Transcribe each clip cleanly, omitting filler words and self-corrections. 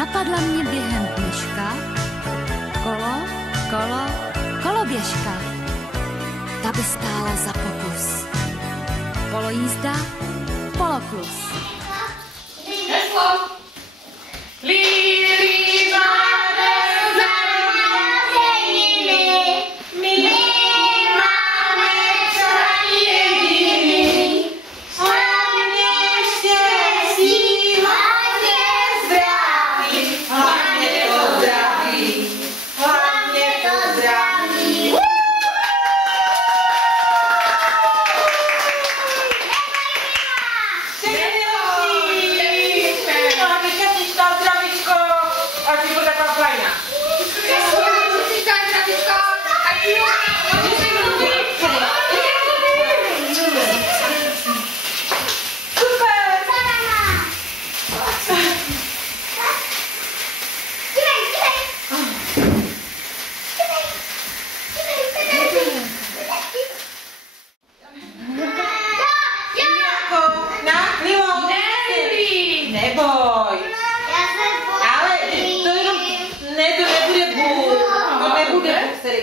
napadla mě během dneška koloběžka. Ta by stála za pokus. Polojízda, poloklus. Heslo!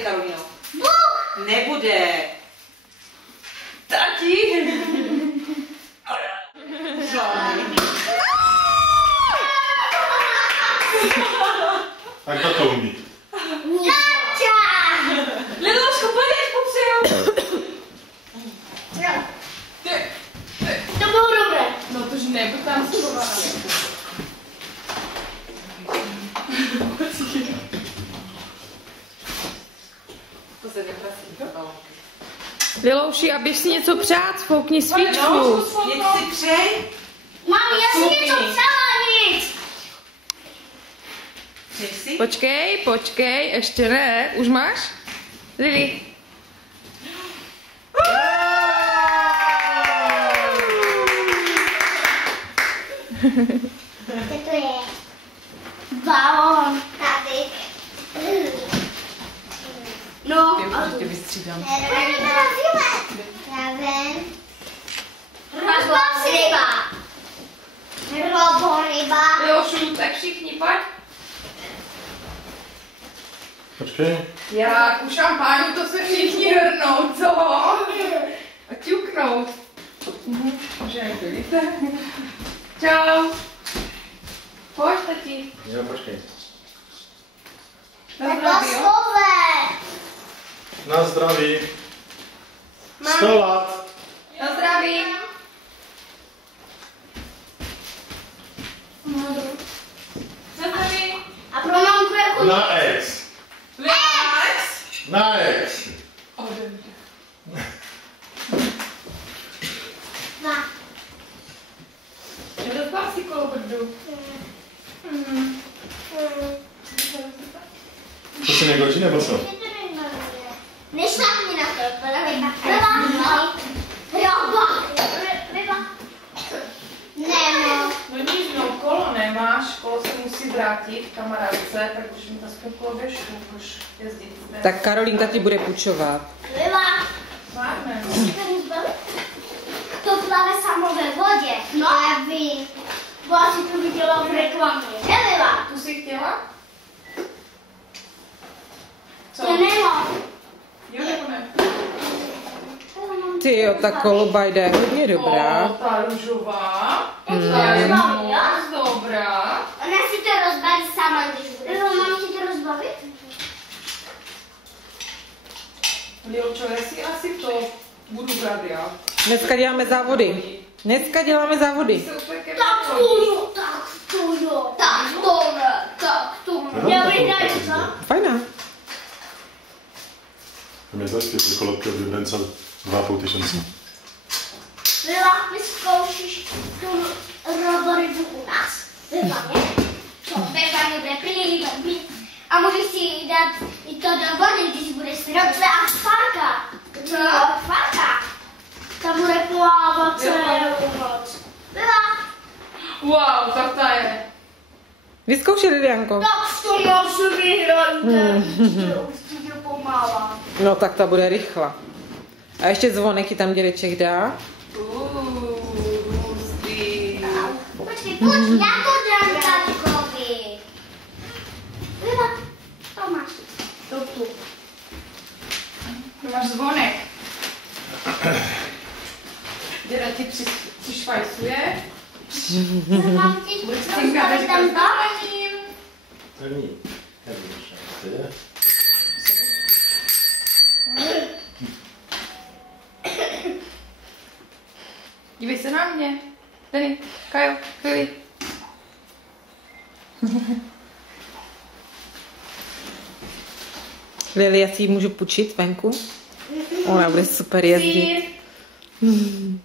Karolino. Nebude. Tati. Tak to umí. Liloško, pojď, popřeju. To bylo dobré. No tož ne, to tam schováme. Lilouši, a běž si něco přát, spoukni svíčku. Něco si přej. Mami, já si něco přála nic. Počkej, ještě ne. Už máš? Lili. Co to je? Balón tady. No, a tu. Vystřídám. Roboryba. Liloušu, tak všichni, pojď. Počkej. Jak u šampánu to se všichni hrnou, co? A ťuknout. Že jak to víte. Čau. Pojď, tati. Jo, počkej. Na zdraví, jo? Na zdraví. 100 let. Na zdraví. Na zdraví. A pro mamku jako... Na ex. Na ex. Nedostal si kolobrdu. To si nejgorší nebo co? Nešlápni na to, No nic, no, kolo nemáš, kolo se musí vrátit kamarádce, tak už mi to aspoň koloběžku, už jezdit. Tak Karolinka ti bude půjčovat. Máme. To plave samo ve vodě. No já vím. Bo asi to viděla v reklamě. Nevila. Tu jsi chtěla? Co? To nemám. Jo nebo ne? Ty jo, ta kolobajda je hodně dobrá. O, ta růžová. Ta je moc dobrá. Ona si to rozbaví sama, když bude. Mám ti to rozbavit? Lilčo, já si asi to budu brát já. Dneska děláme závody. Tak to. Já vyjde, co? Fajná. Mě to zpět kolobky od Judence 2,5 tysiące. Lila, vyzkoušíš tu roborybu u nás. Vypadně. To vypadně bude plný. A můžeš si dát i to do vody, když budeš si roce a farka. Co? Farka. Ta bude plávat celou noc. Lila. Wow, tak ta je. Vyzkoušej, Lilianko. Tak to mám si vyhrajte. Už to pomála. No tak ta bude rychlá. A ještě zvonek ti tam dědeček dá. Hustý. Počkej, já to dám taťkovi. švajsuje. Mám ti Cinka, teď ten zbavením. První šance. Dívej se na mě. Tady, Kajo, chvíli. Lili, já si ji můžu půjčit venku? Ona bude super jezdit. Sýr.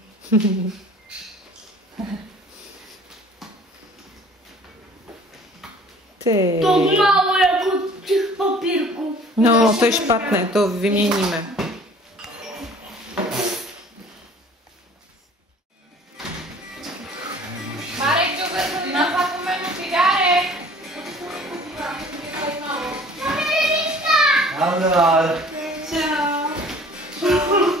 Ty. To málo jako těch papírků. No, to je špatné, to vyměníme. Marek, dovezl na zapomenutý dárek. Nazdar.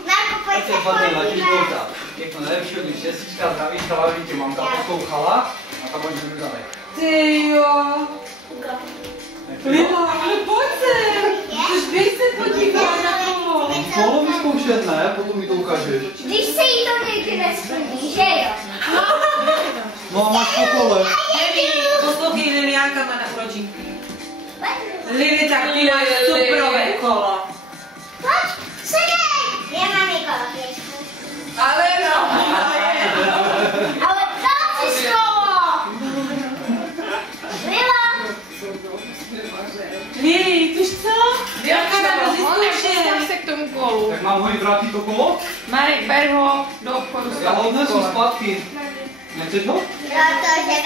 Marko, pojď se podívat. Všechno nejlepšího, když sestřička zdraví, stala, že mamka poslouchala a tam oni jsme dali. Ty jo. Lilo, ale pojď sem. Což běž se podívat na kolo. Kolo vyzkoušet, ne? Potom mi to ukážeš. Když se jí to někdy nesplní, že jo? No a máš po kole. Poslouchej, Liliánka má na uročinky. Lili, tak ty máš superové kolo. Pojď, sedej! Já mám i koloběžku. Ale no. Ale tam si skolo! Lila! Lili, tuž co? Jaká nám Postav se k tomu kolu. Tak mám ho i vrátit to kolo? Marek, ber ho do obchodu. Já ho odnesu zpátky. Nechceš ho? Protože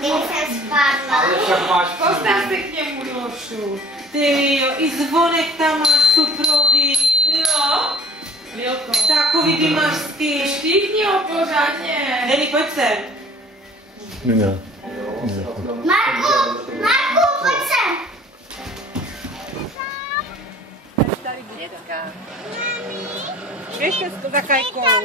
bych se spadla. Ale však máš. Postav se k němu, Milošu. Ty jo, i zvonek tam máš suprový. No. Lilko. Takový ty máš styl. Štíhni ho pořádně. Lili, pojď sem. Ne. Marku, pojď sem! Běžte to za Kajkou. Ten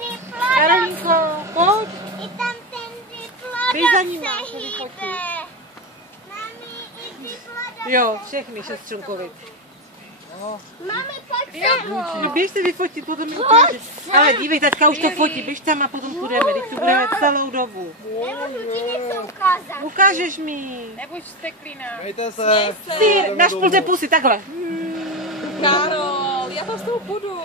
diplom. Karolinko, pojď. I tam ten diplom. Běž za ním, se vyfotí. Mami, i diplom. Jo, všechny šestřunkovi. Mami, pojď sem. No běž se vyfotit, potom mi ukážeš. Ale dívej, taťka už to fotí, běž tam a potom půjdeme, teď tu budeme celou dobu. Nemůžu ti něco ukázat. Ukážeš mi. Nebuď steklina. Mějte se. Sýr, našplte pusy, takhle. Karol, já to s tou půjdu.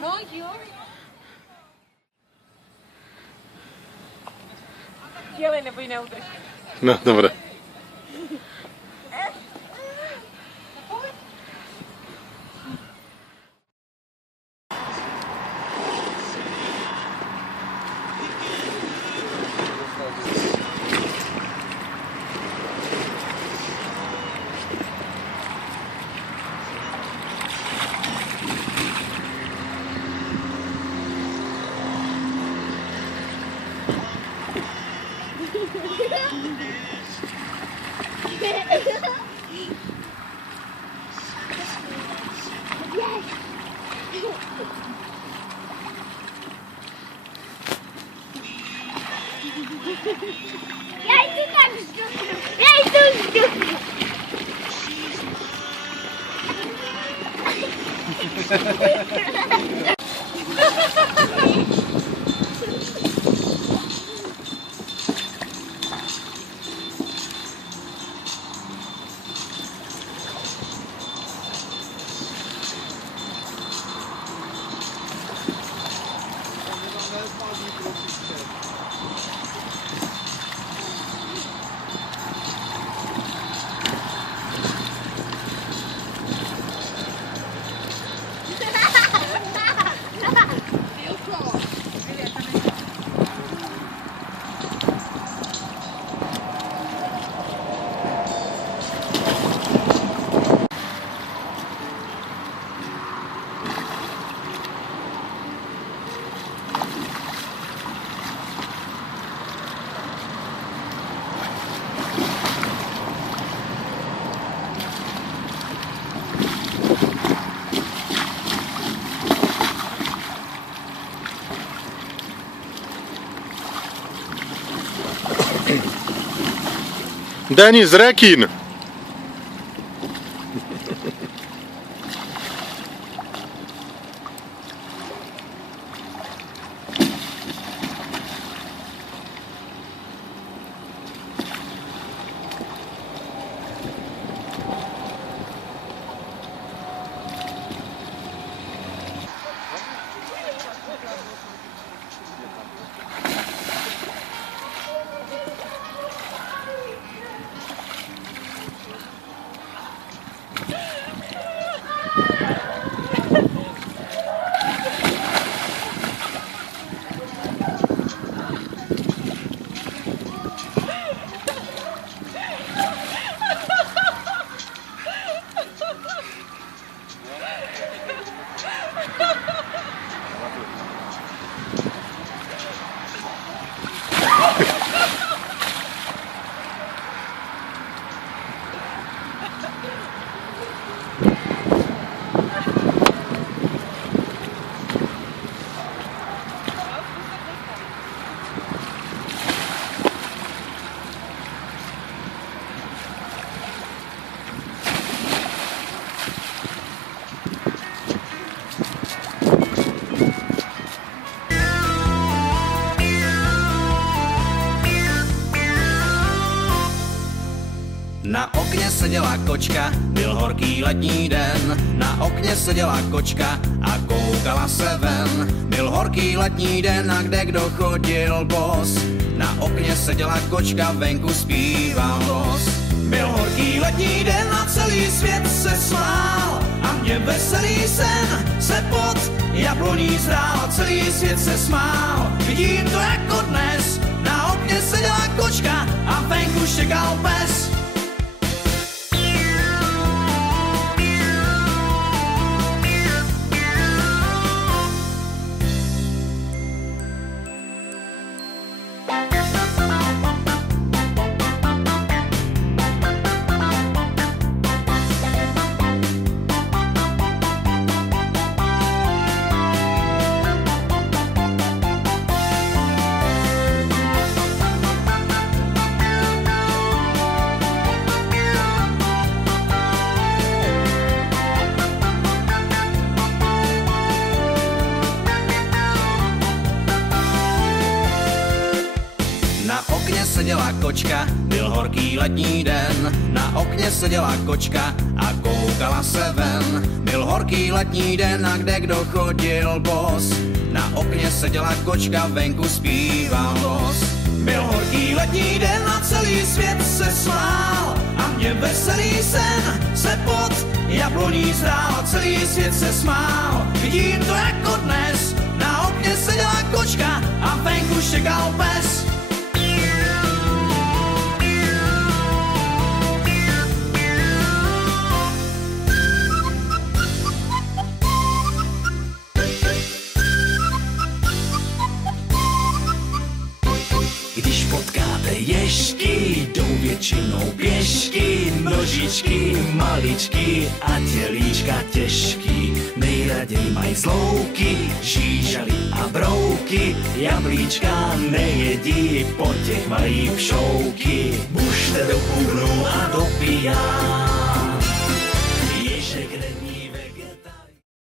No jo. Dělej, nebo ji neudrž. No, dobré. Já jdu tak vzduchu. Já jdu vzduchu. Denis, rekin! Na okně seděla kočka, byl horký letní den. Na okně seděla kočka a koukala se ven. Byl horký letní den a kde kdo chodil bos. Na okně seděla kočka, venku zpíval los. Byl horký letní den a celý svět se smál. A mě veselý sen se pod jabloní zdál. A celý svět se smál, vidím to jako dnes. Na okně seděla kočka a venku štěkal pes. Na okně seděla kočka, byl horký letní den. Na okně seděla kočka a koukala se ven. Byl horký letní den a kde kdo chodil bos. Na okně seděla kočka, venku zpíval los. Byl horký letní den a celý svět se smál. A mě veselý sen se pod jabloní zdál. A celý svět se smál, vidím to jako dnes. Na okně seděla kočka a venku štěkal pes. Když potkáte ježky, jdou většinou pěšky, nožičky maličky a tělíčka těžký. Nejraději mají zlouky, žížaly a brouky, jablíčka nejedí, po těch mají pšouky. Bušte do kůhnu a do pijáku.